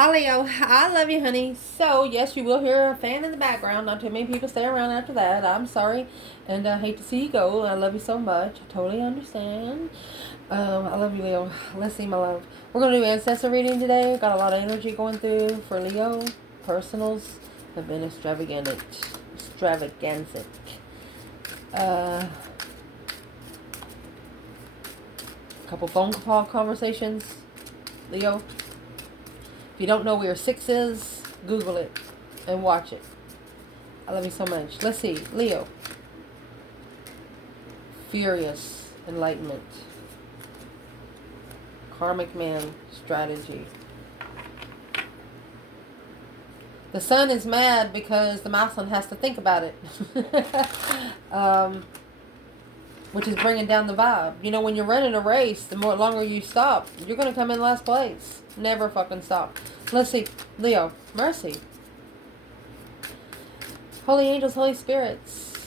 Hi Leo, I love you, honey. So yes, you will hear a fan in the background. Not too many people stay around after that. I'm sorry, and I hate to see you go. I love you so much. I totally understand. I love you, Leo. Let's see, my love. We're gonna do ancestor reading today. Got a lot of energy going through for Leo. Personals have been extravagantic. Uh, couple phone call conversations, Leo. If you don't know where 6 is, Google it and watch it. I love you so much. Let's see. Leo. Furious enlightenment. Karmic man strategy. The sun is mad because the mouse has to think about it. Which is bringing down the vibe. You know, when you're running a race, the more longer you stop, you're going to come in last place. Never fucking stop. Let's see. Leo. Mercy. Holy angels, Holy spirits.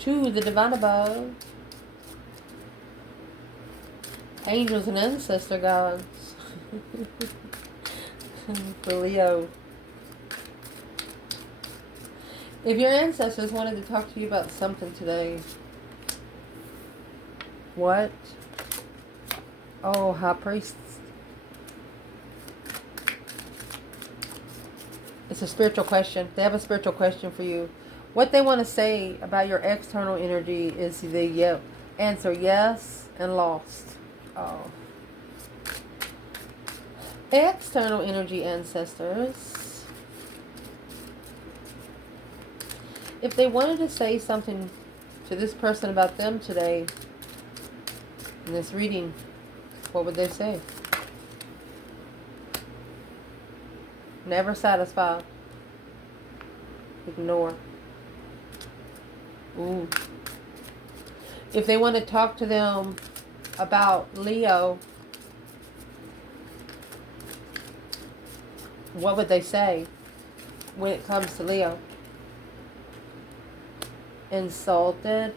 To the divine above. Angels and ancestor gods. For Leo. If your ancestors wanted to talk to you about something today. What? Oh, high priests. It's a spiritual question. They have a spiritual question for you. What they want to say about your external energy is the answer yes and lost. Oh. External energy ancestors. If they wanted to say something to this person about them today in this reading, what would they say? Never satisfied. Ignore. Ooh. If they want to talk to them about Leo, what would they say when it comes to Leo? Insulted.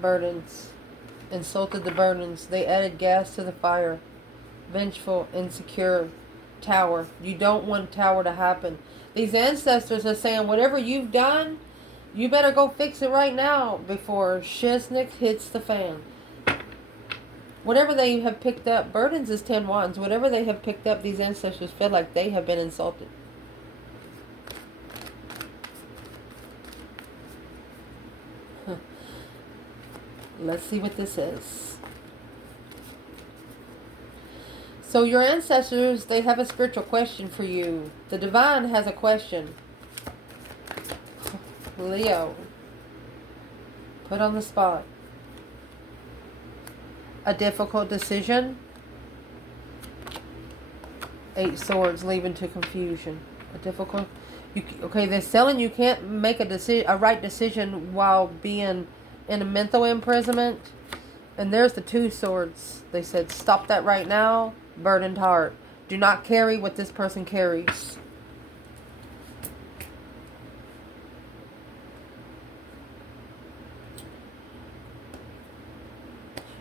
Burdens. Insulted the burdens. They added gas to the fire. Vengeful, insecure, tower. You don't want tower to happen. These ancestors are saying, whatever you've done, you better go fix it right now before Shiznik hits the fan. Whatever they have picked up, burdens is 10 wands. Whatever they have picked up, these ancestors feel like they have been insulted. Let's see what this is. So your ancestors, they have a spiritual question for you. The divine has a question. Leo. Put on the spot. A difficult decision. 8 swords leaving to confusion. A difficult... okay, they're telling you can't make a right decision while being in a mental imprisonment. And there's the 2 swords. They said, stop that right now. Burdened heart. Do not carry what this person carries.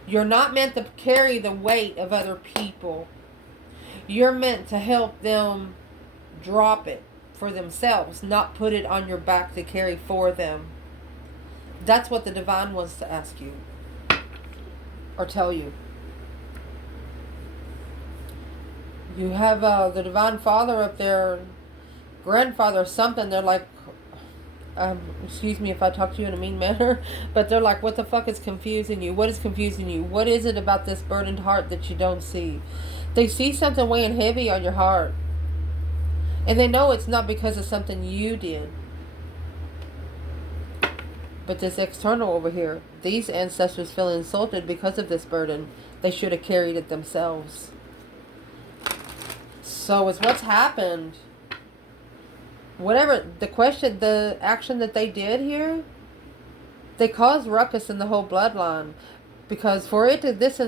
You're not meant to carry the weight of other people. You're meant to help them drop it for themselves, not put it on your back to carry for them. That's what the divine wants to ask you or tell you. You have the divine father up there, grandfather or something. They're like, excuse me if I talk to you in a mean manner, but they're like, what the fuck is confusing you? What is confusing you? What is it about this burdened heart that you don't see? They see something weighing heavy on your heart. And they know it's not because of something you did. But this external over here, these ancestors feel insulted because of this burden. They should have carried it themselves. So it's what's happened. Whatever the action that they did here, they caused ruckus in the whole bloodline. Because for it to, this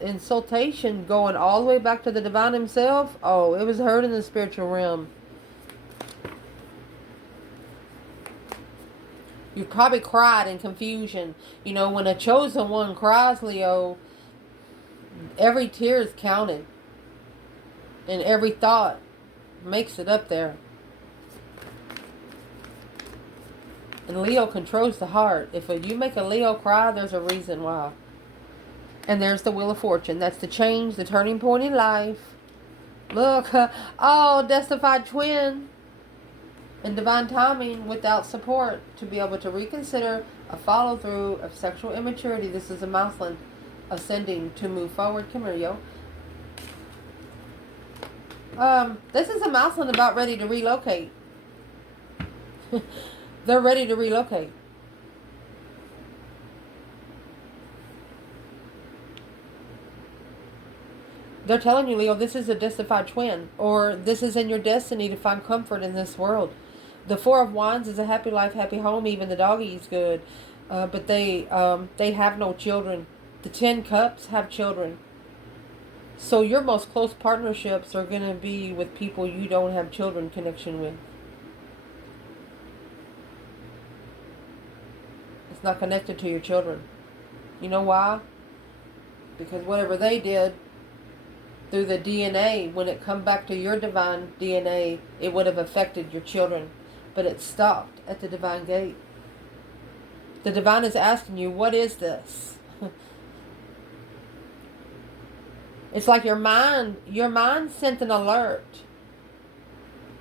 insultation going all the way back to the divine himself, oh, it was hurt in the spiritual realm. You probably cried in confusion. You know, when a chosen one cries, Leo, Every tear is counted. And every thought makes it up there. And Leo controls the heart. If you make a Leo cry, there's a reason why. And there's the Wheel of Fortune. That's the change, the turning point in life. Look, oh, Destified Twin. And divine timing without support to be able to reconsider a follow through of sexual immaturity. This is a Mousland ascending to move forward. Come here, yo. This is a Mousland about ready to relocate. They're ready to relocate. They're telling you, Leo, this is a Destified Twin, or this is in your destiny to find comfort in this world. The Four of Wands is a happy life, happy home. Even the doggy's good, but they have no children. The 10 Cups have children. So your most close partnerships are going to be with people you don't have children connection with. It's not connected to your children. You know why? Because whatever they did through the DNA, when it come back to your divine DNA, it would have affected your children. But it stopped at the divine gate. The divine is asking you, what is this? It's like your mind sent an alert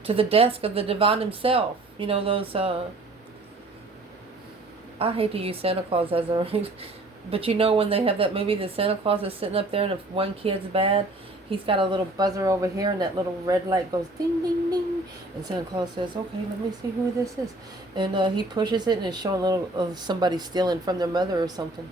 to the desk of the divine himself. You know, those, I hate to use Santa Claus as a, but you know when they have that movie, the Santa Claus is sitting up there and if one kid's bad, he's got a little buzzer over here and that little red light goes ding, ding, ding. And Santa Claus says, okay, let me see who this is. And he pushes it and it's showing a little of somebody stealing from their mother or something.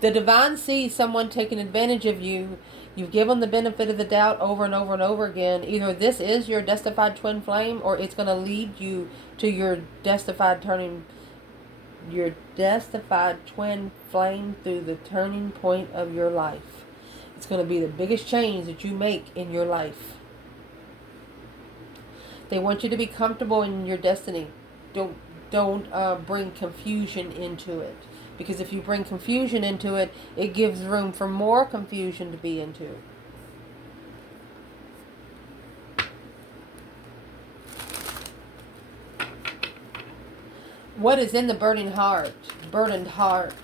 The divine sees someone taking advantage of you. You've given the benefit of the doubt over and over and over again. Either this is your Destified Twin Flame or it's going to lead you to your Destified Twin Flame through the turning point of your life. It's going to be the biggest change that you make in your life. They want you to be comfortable in your destiny. Don't bring confusion into it. Because if you bring confusion into it, it gives room for more confusion to be into. What is in the burdened heart? Burdened heart.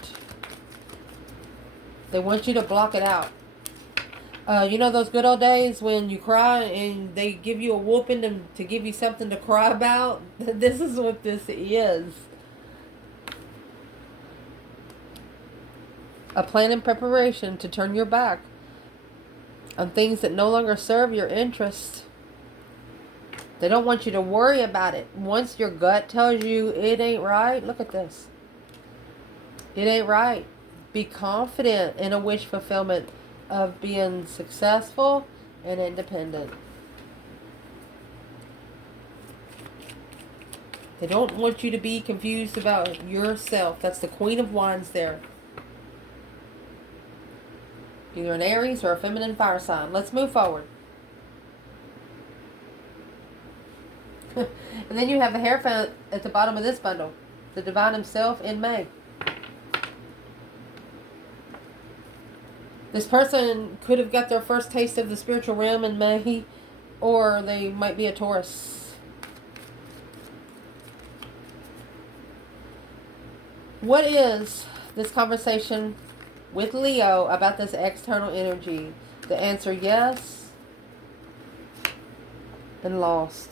They want you to block it out. You know those good old days when you cry and they give you a whooping to give you something to cry about? This is what this is. A plan and preparation to turn your back on things that no longer serve your interest. They don't want you to worry about it. Once your gut tells you it ain't right, look at this. It ain't right. Be confident in a wish fulfillment of being successful and independent. They don't want you to be confused about yourself. That's the Queen of Wands there. Either an Aries or a feminine fire sign. Let's move forward. And then you have the Hierophant at the bottom of this bundle. The divine himself in May. This person could have got their first taste of the spiritual realm in May, or they might be a Taurus. What is this conversation with Leo about this external energy? The answer, yes and lost.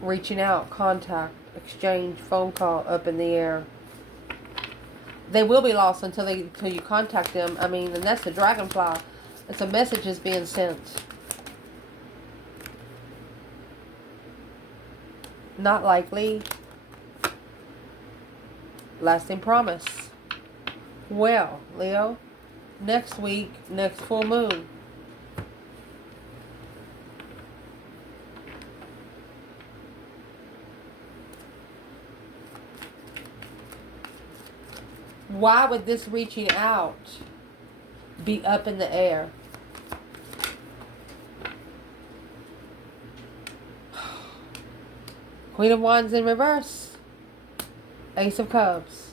Reaching out, contact, exchange, phone call, up in the air. They will be lost until you contact them. I mean, and that's the dragonfly. It's a message is being sent. Not likely. Lasting promise. Well, Leo, next week, next full moon. Why would this reaching out be up in the air? Queen of Wands in reverse. Ace of Cups.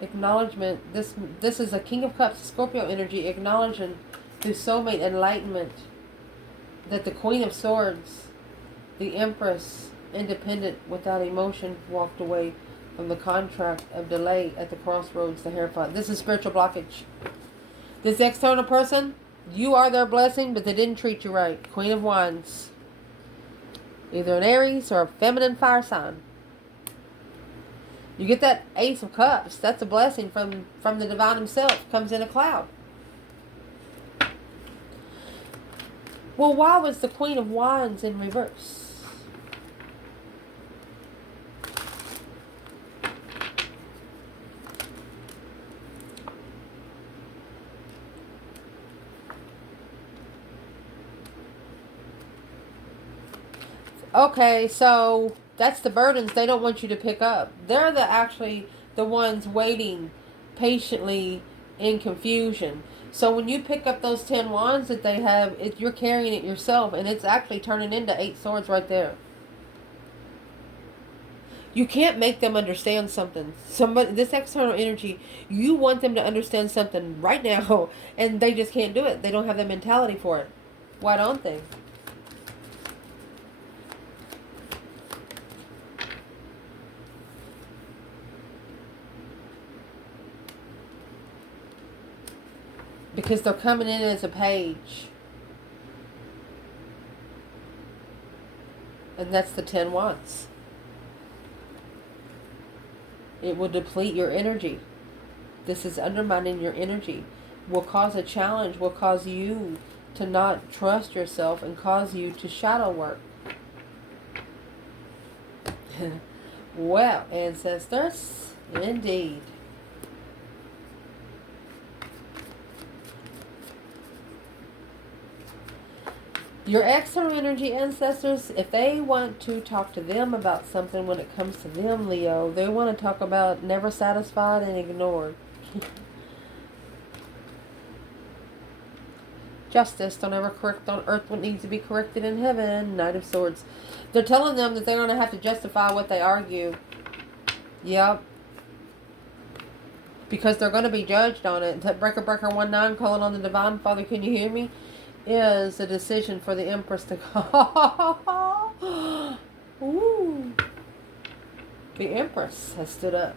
Acknowledgement. This is a King of Cups, Scorpio energy, acknowledging through soulmate enlightenment that the Queen of Swords, the Empress, independent, without emotion, walked away from the contract of delay at the crossroads, the Hierophant. This is spiritual blockage. This external person, you are their blessing, but they didn't treat you right. Queen of Wands. Either an Aries or a feminine fire sign. You get that Ace of Cups. That's a blessing from the divine himself. Comes in a cloud. Well, why was the Queen of Wands in reverse? Okay, so that's the burdens they don't want you to pick up. They're actually the ones waiting patiently in confusion. So when you pick up those 10 wands that they have, you're carrying it yourself, and it's actually turning into 8 swords right there. You can't make them understand something. This external energy, you want them to understand something right now, and they just can't do it. They don't have the mentality for it. Why don't they? Because they're coming in as a page. And that's the 10 wands. It will deplete your energy. This is undermining your energy. Will cause a challenge. Will cause you to not trust yourself and cause you to shadow work. Well, ancestors, indeed. Your external energy ancestors, if they want to talk to them about something when it comes to them, Leo, they want to talk about never satisfied and ignored. Justice, don't ever correct on earth what needs to be corrected in heaven. Knight of Swords. They're telling them that they're going to have to justify what they argue. Yep. Because they're going to be judged on it. Breaker 19 calling on the Divine Father, can you hear me? Is a decision for the Empress to Ooh. The Empress has stood up.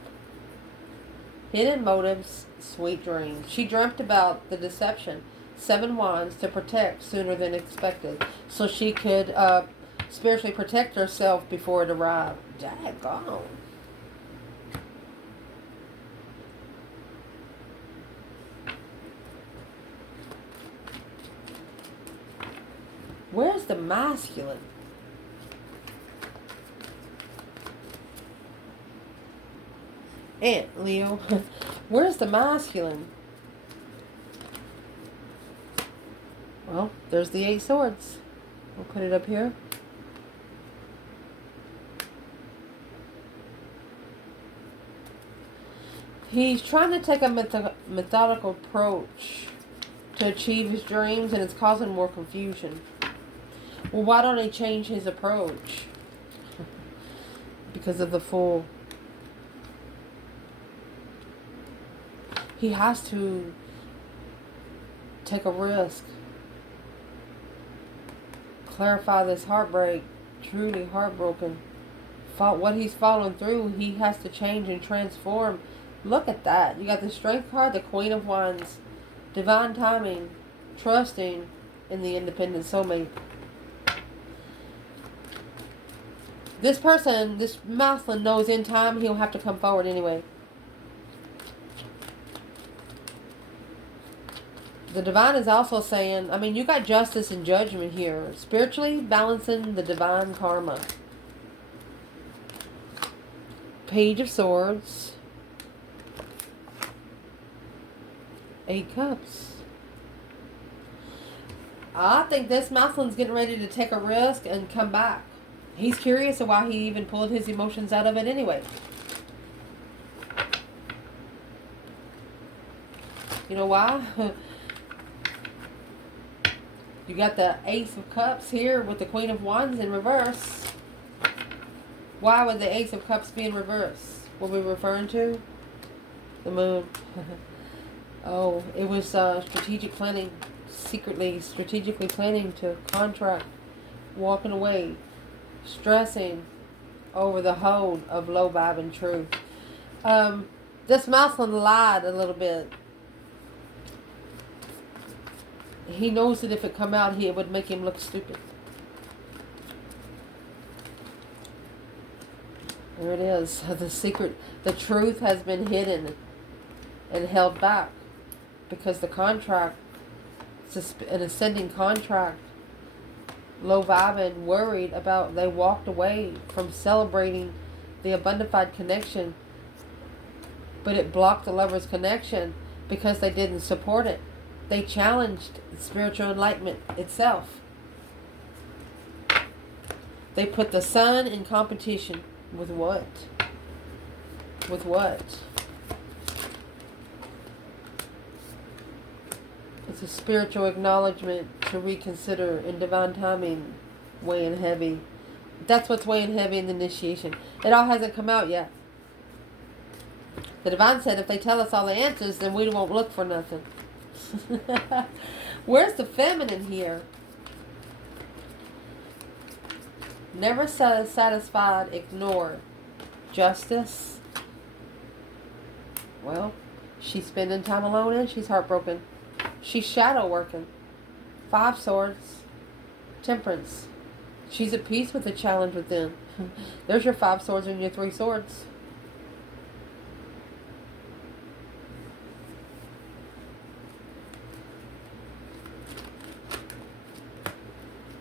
Hidden motives, sweet dreams. She dreamt about the deception. 7 wands to protect sooner than expected. So she could spiritually protect herself before it arrived. Daggone. Where's the masculine? Aunt Leo, where's the masculine? Well, there's the 8 swords. We'll put it up here. He's trying to take a methodical approach to achieve his dreams, and it's causing more confusion. Well, why don't he change his approach? Because of the Fool. He has to take a risk. Clarify this heartbreak. Truly heartbroken. What he's following through, he has to change and transform. Look at that. You got the Strength card, the Queen of Wands. Divine timing. Trusting in the independent soulmate. This person, this masculine, knows in time he'll have to come forward anyway. The divine is also saying, I mean, you got justice and judgment here. Spiritually balancing the divine karma. Page of Swords. 8 cups. I think this masculine's getting ready to take a risk and come back. He's curious of why he even pulled his emotions out of it anyway. You know why? You got the Ace of Cups here with the Queen of Wands in reverse. Why would the Ace of Cups be in reverse? What are we referring to? The moon. Oh, it was strategic planning, strategically planning to contract, walking away, stressing over the hold of low vibe and truth. This Mousland lied a little bit. He knows that if it come out, it would make him look stupid. There it is. The secret, the truth has been hidden and held back because the contract, an ascending contract, low vibing, worried about, they walked away from celebrating the abundified connection, but it blocked the lover's connection because they didn't support it. They challenged spiritual enlightenment itself. They put the sun in competition with what? With what? It's a spiritual acknowledgement to reconsider in divine timing, weighing heavy. That's what's weighing heavy in the initiation. It all hasn't come out yet. The divine said if they tell us all the answers, then we won't look for nothing. Where's the feminine here? Never satisfied, ignore. Justice. Well, she's spending time alone and she's heartbroken. She's shadow working. 5 swords. Temperance. She's at peace with the challenge within. There's your 5 swords and your 3 swords.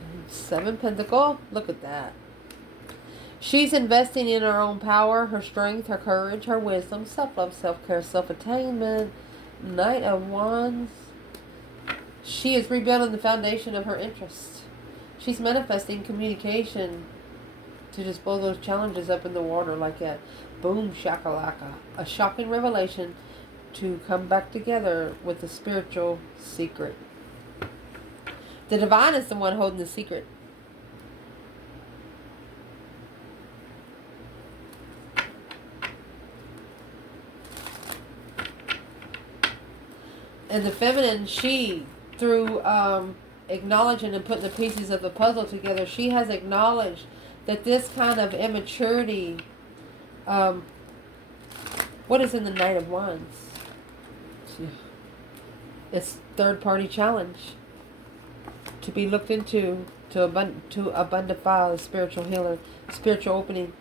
And 7 Pentacle. Look at that. She's investing in her own power, her strength, her courage, her wisdom, self-love, self-care, self-attainment. Knight of Wands. She is rebuilding the foundation of her interests. She's manifesting communication to just blow those challenges up in the water like that. Boom, shakalaka. A shocking revelation to come back together with the spiritual secret. The divine is the one holding the secret. And the feminine, she, through acknowledging and putting the pieces of the puzzle together, she has acknowledged that this kind of immaturity, what is in the Knight of Wands? It's third-party challenge to be looked into, to abundify the spiritual healer, spiritual opening.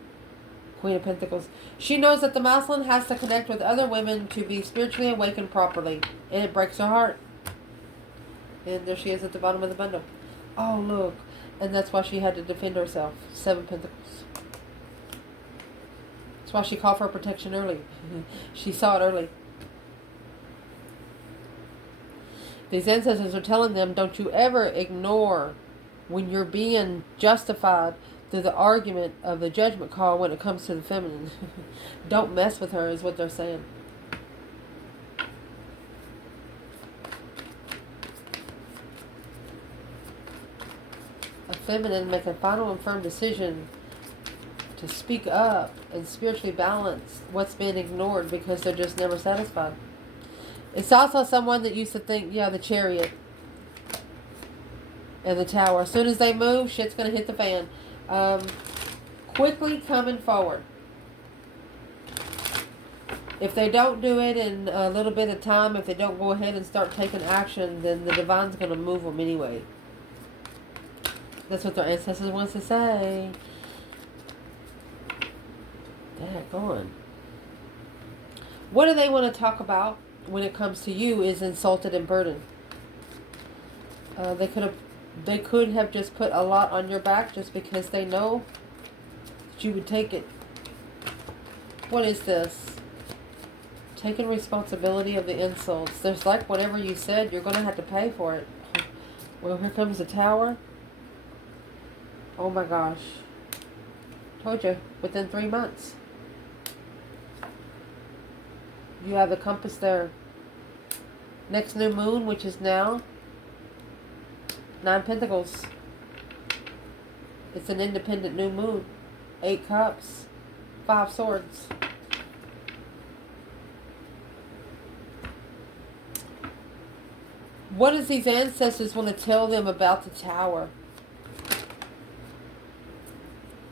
Queen of Pentacles. She knows that the Mousland has to connect with other women to be spiritually awakened properly. And it breaks her heart. And there she is at the bottom of the bundle. Oh, look. And that's why she had to defend herself. 7 Pentacles. That's why she called for protection early. She saw it early. These ancestors are telling them, don't you ever ignore when you're being justified through the argument of the judgment call when it comes to the feminine. Don't mess with her is what they're saying. A feminine make a final and firm decision to speak up and spiritually balance what's being ignored because they're just never satisfied. It's also someone that used to think, yeah, the Chariot and the Tower. As soon as they move, shit's going to hit the fan. Quickly coming forward. If they don't do it in a little bit of time, if they don't go ahead and start taking action, then the divine's going to move them anyway. That's what their ancestors wants to say. Daggone. What do they want to talk about when it comes to you is insulted and burdened. They could have just put a lot on your back just because they know that you would take it. What is this? Taking responsibility of the insults. There's like whatever you said, you're going to have to pay for it. Well, here comes the Tower. Oh my gosh. Told you, within 3 months. You have the compass there. Next new moon, which is now. 9 Pentacles. It's an independent new moon. 8 Cups. 5 Swords. What does these ancestors want to tell them about the tower?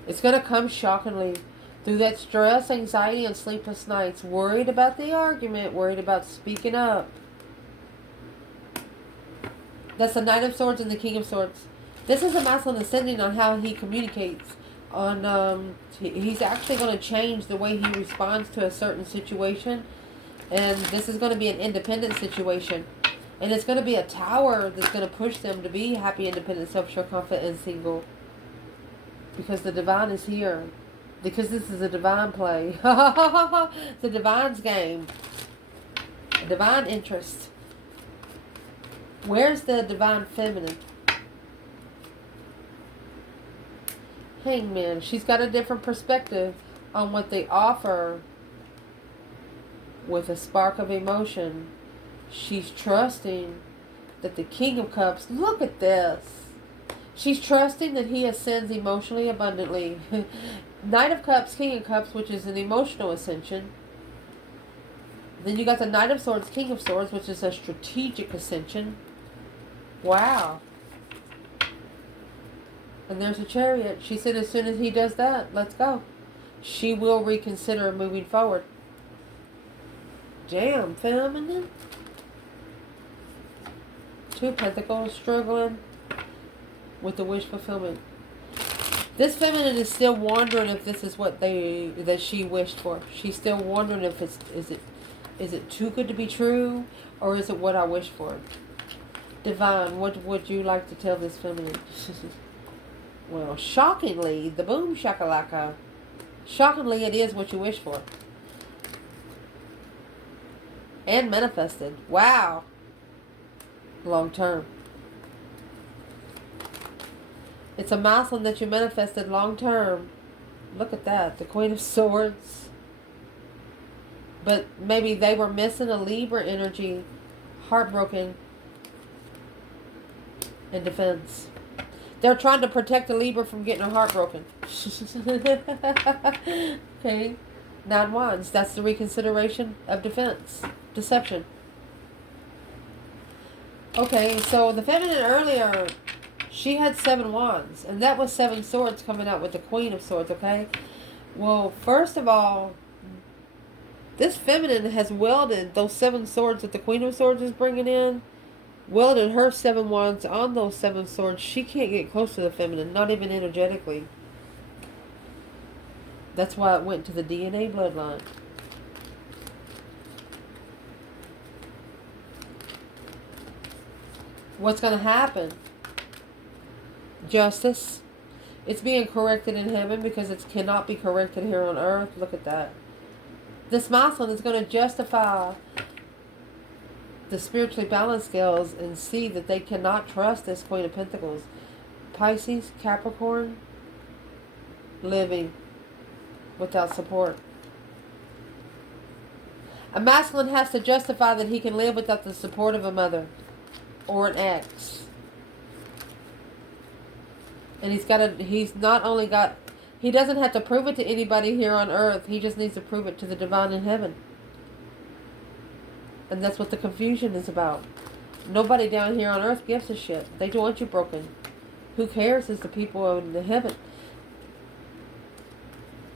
It's going to come shockingly through that stress, anxiety, and sleepless nights. Worried about the argument, worried about speaking up. That's the Knight of Swords and the King of Swords. This is a masculine ascending on how he communicates. He's actually going to change the way he responds to a certain situation. And this is going to be an independent situation. And it's going to be a tower that's going to push them to be happy, independent, self-sure, confident, and single. Because the divine is here. Because this is a divine play. It's a divine's game. A divine interest. Where's the divine feminine? Hangman. She's got a different perspective on what they offer with a spark of emotion. She's trusting that the King of Cups, look at this. She's trusting that he ascends emotionally abundantly. Knight of Cups, King of Cups, which is an emotional ascension. Then you got the Knight of Swords, King of Swords, which is a strategic ascension. Wow. And there's a Chariot. She said as soon as he does that, let's go. She will reconsider moving forward. Damn, feminine. Two of Pentacles, struggling with the wish fulfillment. This feminine is still wondering if this is what that she wished for. She's still wondering if is it too good to be true, or is it what I wished for? Divine, what would you like to tell this feminine? Well, shockingly, the boom shakalaka. Shockingly, it is what you wish for. And manifested. Wow. Long term. It's a milestone that you manifested long term. Look at that. The Queen of Swords. But maybe they were missing a Libra energy. Heartbroken. In defense. They're trying to protect the Libra from getting her heart broken. Okay. 9 Wands. That's the reconsideration of defense. Deception. Okay, so the feminine earlier, she had 7 Wands. And that was 7 Swords coming out with the Queen of Swords, okay? Well, first of all, this feminine has welded those 7 swords that the Queen of Swords is bringing in. Welded her 7 Wands on those 7 swords. She can't get close to the feminine, not even energetically. That's why it went to the DNA bloodline. What's going to happen? Justice. It's being corrected in heaven because it cannot be corrected here on earth. Look at that. This milestone is going to justify the spiritually balanced scales and see that they cannot trust this Queen of Pentacles. Pisces, Capricorn, living without support. A masculine has to justify that he can live without the support of a mother or an ex. And he doesn't have to prove it to anybody here on earth. He just needs to prove it to the divine in heaven. And that's what the confusion is about. Nobody down here on earth gives a shit. They don't want you broken. Who cares is the people in the heaven.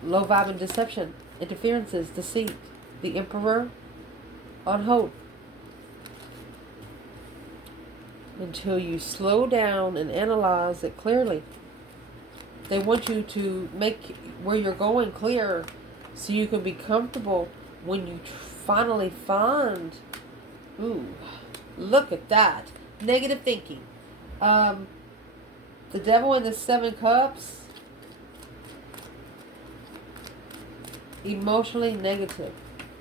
Low vibe and deception. Interferences, deceit. The Emperor on hold. Until you slow down and analyze it clearly. They want you to make where you're going clear so you can be comfortable when you finally find. Ooh, look at that. Negative thinking. The Devil in the 7 Cups. Emotionally negative.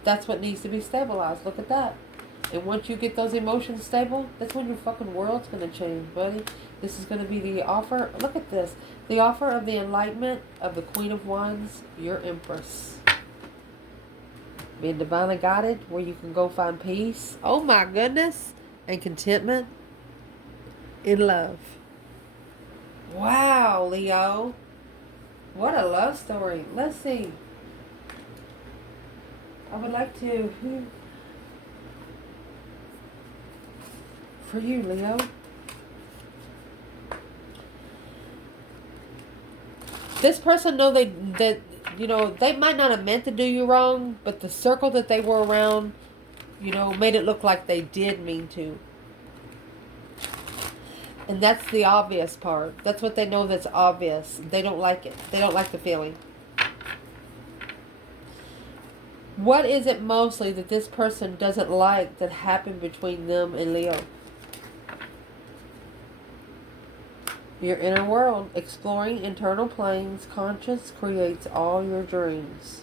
That's what needs to be stabilized. Look at that. And once you get those emotions stable, that's when your fucking world's going to change, buddy. This is going to be the offer. Look at this. The offer of the enlightenment of the Queen of Wands, your Empress. Being divinely guided, where you can go find peace. Oh my goodness. And contentment. In love. Wow, Leo. What a love story. Let's see. I would like to... for you, Leo. This person know that they might not have meant to do you wrong, but the circle that they were around, made it look like they did mean to. And that's the obvious part. That's what they know that's obvious. They don't like it. They don't like the feeling. What is it mostly that this person doesn't like that happened between them and Leo? Your inner world. Exploring internal planes. Conscious creates all your dreams.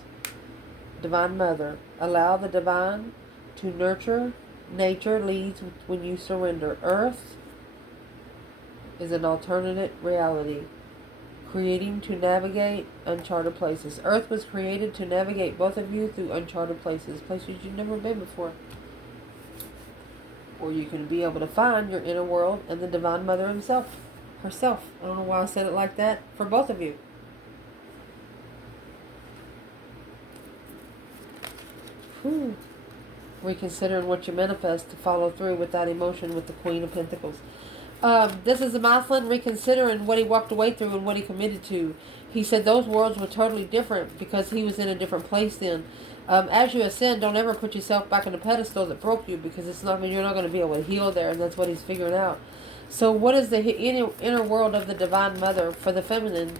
Divine Mother. Allow the divine to nurture. Nature leads when you surrender. Earth is an alternate reality. Creating to navigate uncharted places. Earth was created to navigate both of you through uncharted places. Places you've never been before. Or you can be able to find your inner world and the Divine Mother herself. I don't know why I said it like that. For both of you. Reconsidering what you manifest to follow through with that emotion with the Queen of Pentacles. This is a masculine reconsidering what he walked away through and what he committed to. He said those worlds were totally different because he was in a different place then. As you ascend, don't ever put yourself back on the pedestal that broke you, because you're not going to be able to heal there, and that's what he's figuring out. So what is the inner world of the Divine Mother for the feminine?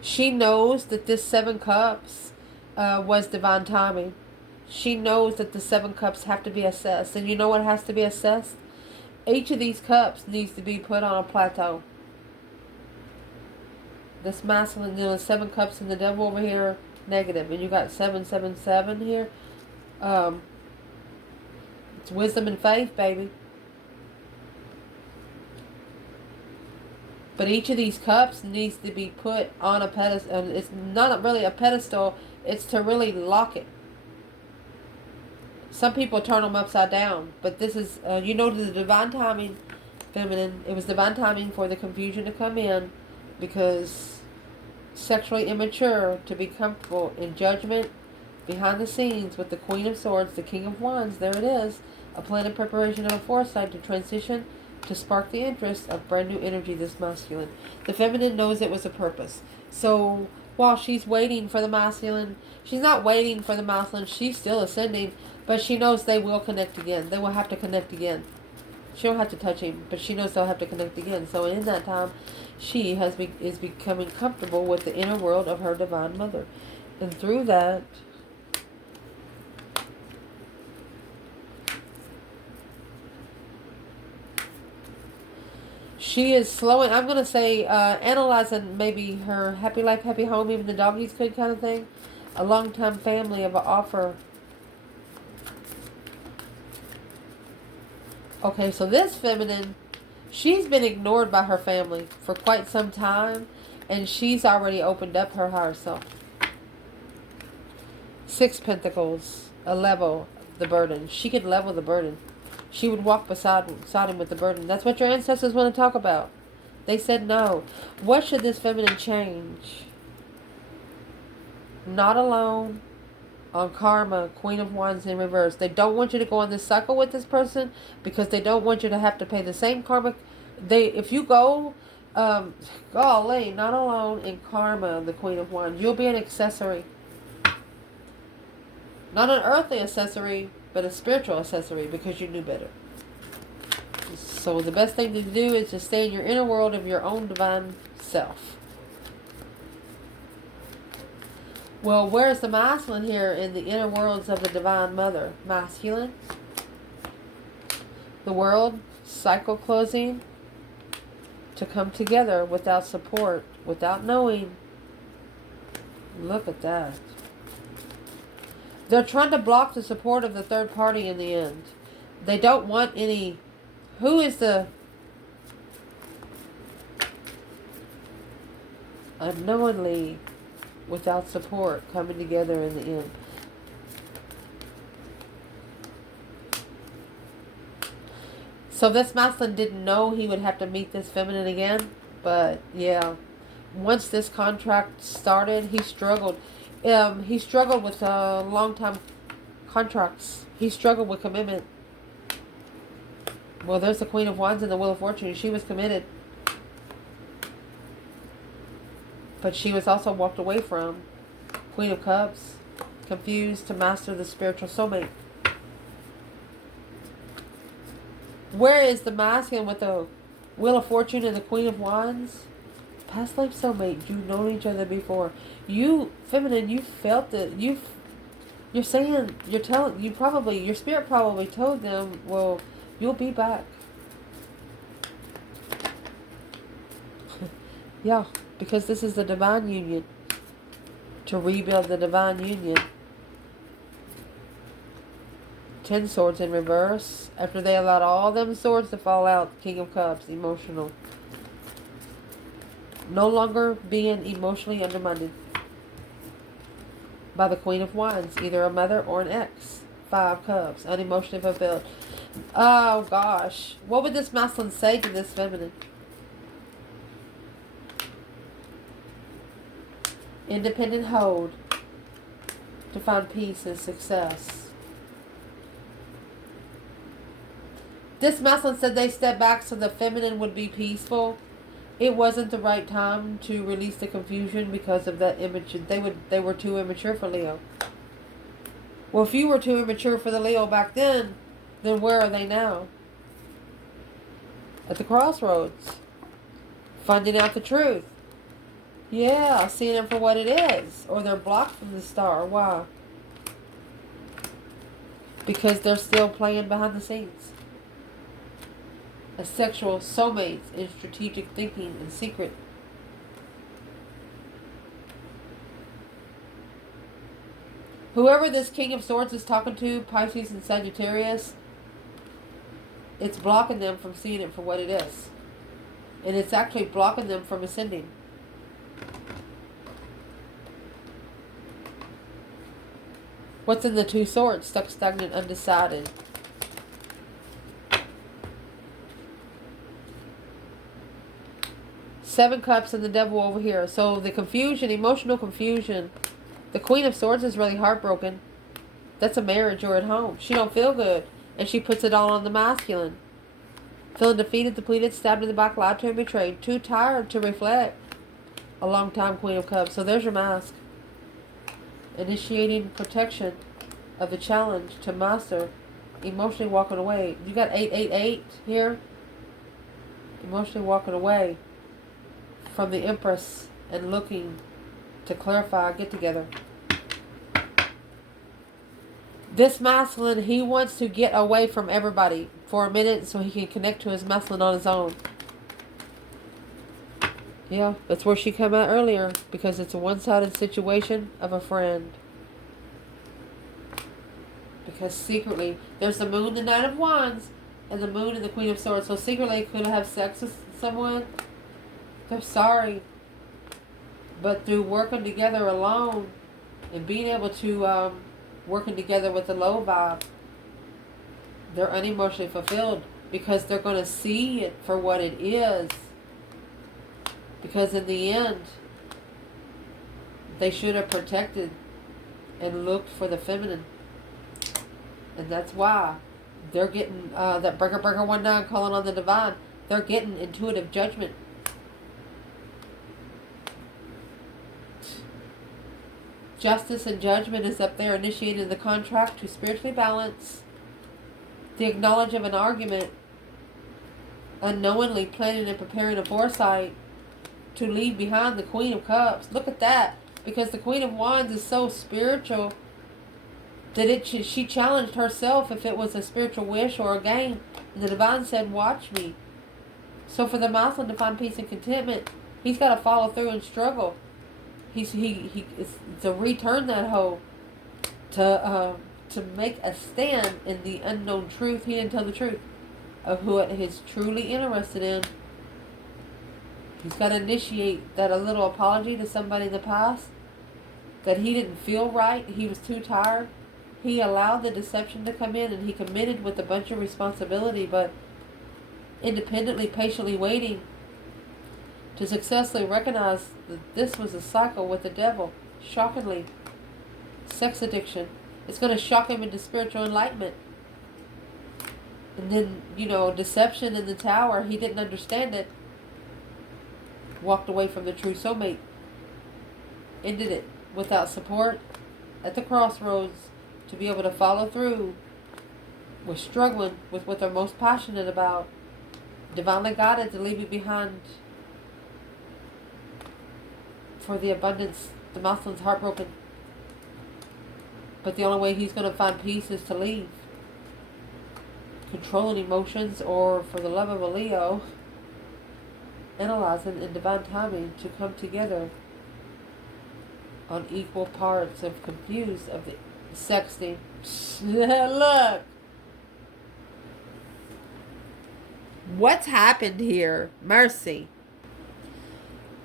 She knows that this 7 cups was divine timing. She knows that the 7 cups have to be assessed. And you know what has to be assessed? Each of these cups needs to be put on a plateau. This masculine, 7 cups and the devil over here, negative. And you got 777 here. It's wisdom and faith, baby. But each of these cups needs to be put on a pedestal. It's not really a pedestal. It's to really lock it. Some people turn them upside down. But this is, the divine timing, feminine. It was divine timing for the confusion to come in. Because sexually immature, to be comfortable in judgment, behind the scenes with the Queen of Swords, the King of Wands. There it is. A plan of preparation and a foresight to transition, to spark the interest of brand new energy, this masculine. The feminine knows it was a purpose. So while she's waiting for the masculine, she's not waiting for the masculine, she's still ascending, but she knows they will connect again. They will have to connect again. She don't have to touch him, but she knows they'll have to connect again. So in that time, she is becoming comfortable with the inner world of her Divine Mother. And through that, she is slowing, I'm going to say, analyzing maybe her happy life, happy home, even the doggies could kind of thing. A long-time family of an offer. Okay, so this feminine, she's been ignored by her family for quite some time. And she's already opened up her higher self. 6 Pentacles, a level the burden. She could level the burden. She would walk beside him with the burden. That's what your ancestors want to talk about. They said no. What should this feminine change? Not alone. On karma, Queen of Wands in reverse. They don't want you to go on this cycle with this person because they don't want you to have to pay the same karma. If you go, golly, not alone in karma, the Queen of Wands. You'll be an accessory. Not an earthly accessory, but a spiritual accessory because you knew better. So the best thing to do is to stay in your inner world of your own divine self. Well, where's the masculine here in the inner worlds of the Divine Mother? Masculine. The world, cycle closing, to come together without support, without knowing. Look at that. They're trying to block the support of the third party in the end. They don't want any... Who is the... Unknowingly, without support, coming together in the end. So this masculine didn't know he would have to meet this feminine again. But, yeah. Once this contract started, he struggled. He struggled with long-time contracts. He struggled with commitment. Well, there's the Queen of Wands and the Wheel of Fortune. She was committed. But she was also walked away from. Queen of Cups. Confused to master the spiritual soulmate. Where is the masculine with the Wheel of Fortune and the Queen of Wands? Past life soulmate. You've known each other before. You, feminine, you felt it. You're saying, you're telling, your spirit probably told them, well, you'll be back. Yeah, because this is the divine union. To rebuild the divine union. 10 swords in reverse. After they allowed all them swords to fall out, King of Cups, emotional. No longer being emotionally undermined by the Queen of Wands, either a mother or an ex. 5 Cups, unemotionally fulfilled. Oh gosh, what would this masculine say to this feminine? Independent hold to find peace and success. This masculine said they stepped back so the feminine would be peaceful. It wasn't the right time to release the confusion because of that image. They were too immature for Leo. Well, if you were too immature for the Leo back then where are they now? At the crossroads. Finding out the truth. Yeah, seeing it for what it is. Or they're blocked from the star. Why? Because they're still playing behind the scenes. As sexual soulmates in strategic thinking in secret. Whoever this King of Swords is talking to, Pisces and Sagittarius, it's blocking them from seeing it for what it is. And it's actually blocking them from ascending. What's in the 2 swords? Stuck, stagnant, undecided. Seven Cups and the Devil over here. So the confusion, emotional confusion. The Queen of Swords is really heartbroken. That's a marriage or at home. She don't feel good. And she puts it all on the masculine. Feeling defeated, depleted, stabbed in the back, lied to and betrayed. Too tired to reflect. A long time Queen of Cups. So there's your mask. Initiating protection of the challenge to master. Emotionally walking away. You got 888 here. Emotionally walking away from the Empress and looking to clarify, get together. This masculine, he wants to get away from everybody for a minute so he can connect to his masculine on his own. Yeah, that's where she came out earlier, because it's a one-sided situation of a friend. Because secretly, there's the Moon, the Knight of Wands, and the Moon and the Queen of Swords. So secretly, could have sex with someone. They're sorry. But through working together alone and being able to working together with the low vibe, they're unemotionally fulfilled because they're going to see it for what it is. Because in the end, they should have protected and looked for the feminine. And that's why they're getting that breaker 19 calling on the divine. They're getting intuitive judgment. Justice and judgment is up there, initiating the contract to spiritually balance. The acknowledge of an argument. Unknowingly planning and preparing a foresight to leave behind the Queen of Cups. Look at that. Because the Queen of Wands is so spiritual that she challenged herself if it was a spiritual wish or a game. And the divine said, watch me. So for the masculine to find peace and contentment, he's got to follow through and struggle. It's to return that hoe, to make a stand in the unknown truth. He didn't tell the truth of who he's truly interested in. He's got to initiate that a little apology to somebody in the past, that he didn't feel right, he was too tired. He allowed the deception to come in and he committed with a bunch of responsibility, but independently, patiently waiting to successfully recognize that this was a cycle with the devil. Shockingly, sex addiction. It's going to shock him into spiritual enlightenment. And then, deception in the tower, he didn't understand it. Walked away from the true soulmate. Ended it without support at the crossroads to be able to follow through. We're struggling with what they're most passionate about. Divinely guided to leave you behind for the abundance. The Muslim's heartbroken. But the only way he's going to find peace is to leave. Controlling emotions, or for the love of a Leo, analyzing in divine timing to come together on equal parts of confused of the sexting. Look. What's happened here? Mercy.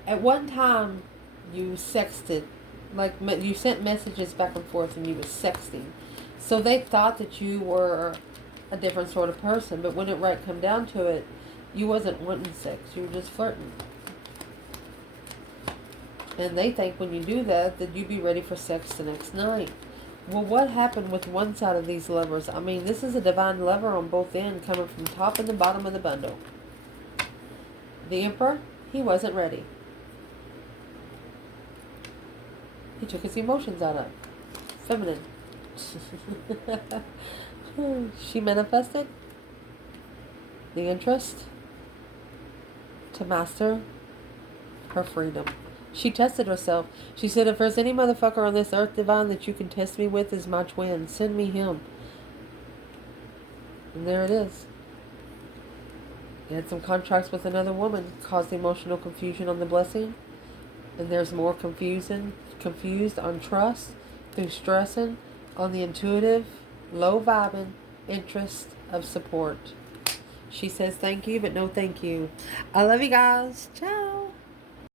At one time, you sexted. Like, you sent messages back and forth and you were sexting. So they thought that you were a different sort of person. But when it come down to it, you wasn't wanting sex. You were just flirting. And they think when you do that you be ready for sex the next night. Well, what happened with one side of these lovers? I mean, this is a divine lover on both ends, coming from top and the bottom of the bundle. The Emperor, he wasn't ready. He took his emotions out of feminine. She manifested the interest to master her freedom. She tested herself. She said, if there's any motherfucker on this earth divine that you can test me with is my twin. Send me him. And there it is. He had some contracts with another woman. Caused emotional confusion on the blessing. And there's more confused on trust through stressing on the intuitive, low vibing interest of support. She says thank you, but no thank you. I love you guys. Ciao.